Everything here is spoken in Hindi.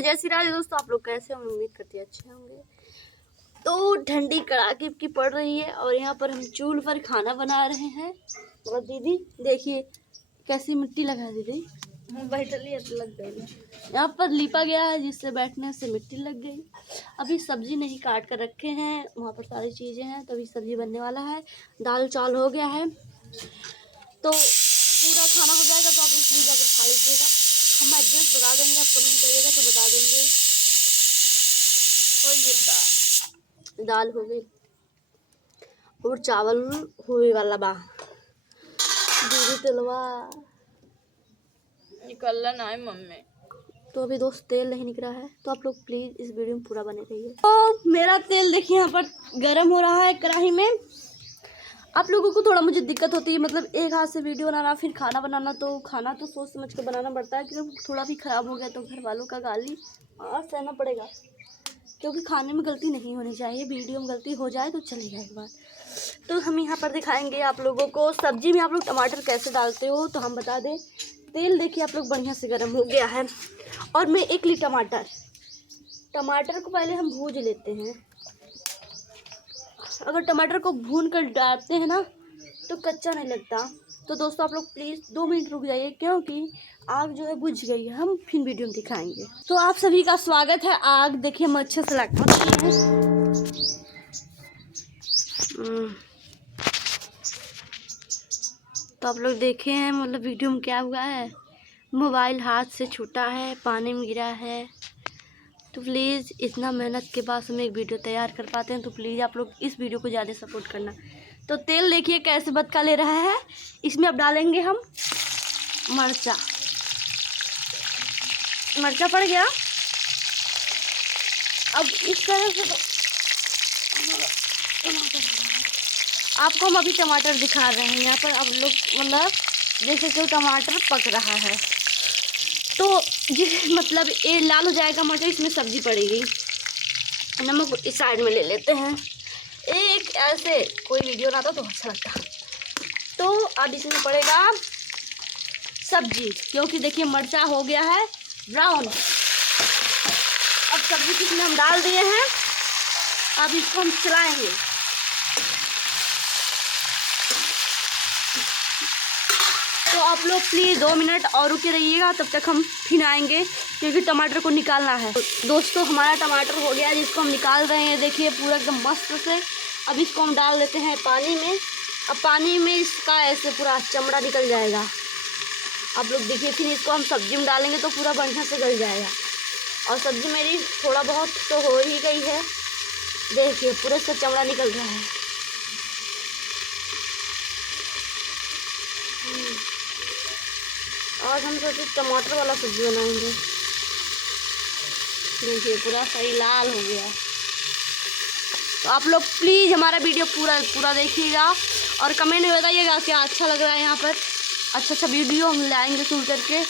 जय श्री राधे दोस्तों, आप लोग कैसे होंगे? उम्मीद करती है अच्छे होंगे। तो ठंडी कड़ाके की पड़ रही है और यहाँ पर हम चूल्हे पर खाना बना रहे हैं। और दीदी देखिए कैसी मिट्टी लगा दीदी, बैठली लग गई। यहाँ पर लिपा गया है जिससे बैठने से मिट्टी लग गई। अभी सब्जी नहीं काट कर रखे हैं, वहाँ पर सारी चीज़ें हैं, तो अभी सब्जी बनने वाला है। दाल चावल हो गया है, तो पूरा खाना हो जाएगा तो आप प्लीज़ अगर खा लीजिएगा। हम एड्रेस बता देंगे, आप कमेंट करिएगा तो बता देंगे। दाल हो गई और चावल हुए वाला बा। दीदी तेलवा निकलना ना है मम्मी, तो अभी दोस्त तेल नहीं निकला है, तो आप लोग प्लीज़ इस वीडियो में पूरा बने रहिए। तो मेरा तेल देखिए यहाँ पर गर्म हो रहा है कढ़ाई में। आप लोगों को थोड़ा मुझे दिक्कत होती है, मतलब एक हाथ से वीडियो बनाना फिर खाना बनाना, तो खाना तो सोच समझ के बनाना पड़ता है, क्योंकि थोड़ा भी ख़राब हो गया तो घर वालों का गाली सहना पड़ेगा, क्योंकि खाने में गलती नहीं होनी चाहिए। वीडियो में गलती हो जाए तो चलेगा एक बार। तो हम यहाँ पर दिखाएंगे आप लोगों को सब्जी में आप लोग टमाटर कैसे डालते हो, तो हम बता दें। तेल देखिए आप लोग बढ़िया से गर्म हो गया है और मैं 1 ली टमाटर को पहले हम भून लेते हैं। अगर टमाटर को भून कर डालते हैं ना तो कच्चा नहीं लगता। तो दोस्तों आप लोग प्लीज़ 2 मिनट रुक जाइए, क्योंकि आग जो है बुझ गई है, हम फिर वीडियो में दिखाएंगे। तो आप सभी का स्वागत है। आग देखिए हम अच्छे से लगते हैं। तो आप लोग देखे हैं मतलब वीडियो में क्या हुआ है, मोबाइल हाथ से छूटा है, पानी में गिरा है। तो प्लीज़ इतना मेहनत के बाद हम एक वीडियो तैयार कर पाते हैं, तो प्लीज़ आप लोग इस वीडियो को ज़्यादा सपोर्ट करना। तो तेल देखिए कैसे बदका ले रहा है। इसमें अब डालेंगे हम मर्चा पड़ गया। अब इस तरह से आपको हम अभी टमाटर दिखा रहे हैं। यहाँ पर आप लोग मतलब जैसे कि टमाटर पक रहा है, तो मतलब ये लाल हो जाएगा मटर, इसमें सब्जी पड़ेगी। नमक इस साइड में ले लेते हैं। एक ऐसे कोई वीडियो ना तो अच्छा लगता। तो अब इसमें पड़ेगा सब्जी, क्योंकि देखिए मर्चा हो गया है ब्राउन। अब सब्जी किसमें हम डाल दिए हैं, अब इसको हम चलाएंगे। तो आप लोग प्लीज़ 2 मिनट और रुके रहिएगा, तब तक हम फिर आएंगे, क्योंकि टमाटर को निकालना है। दोस्तों हमारा टमाटर हो गया जिसको हम निकाल रहे हैं, देखिए पूरा एकदम मस्त से। अब इसको हम डाल देते हैं पानी में। अब पानी में इसका ऐसे पूरा चमड़ा निकल जाएगा। आप लोग देखिए फिर इसको हम सब्जी में डालेंगे तो पूरा बढ़िया से गल जाएगा। और सब्जी मेरी थोड़ा बहुत तो हो ही गई है, देखिए पूरे से चमड़ा निकल रहा है। आज हम सोचे टमाटर वाला सब्जी बनाएंगे। देखिए पूरा सही लाल हो गया। तो आप लोग प्लीज़ हमारा वीडियो पूरा देखिएगा और कमेंट में बताइएगा क्या अच्छा लग रहा है। यहाँ पर अच्छा वीडियो हम लाएंगे सुन करके।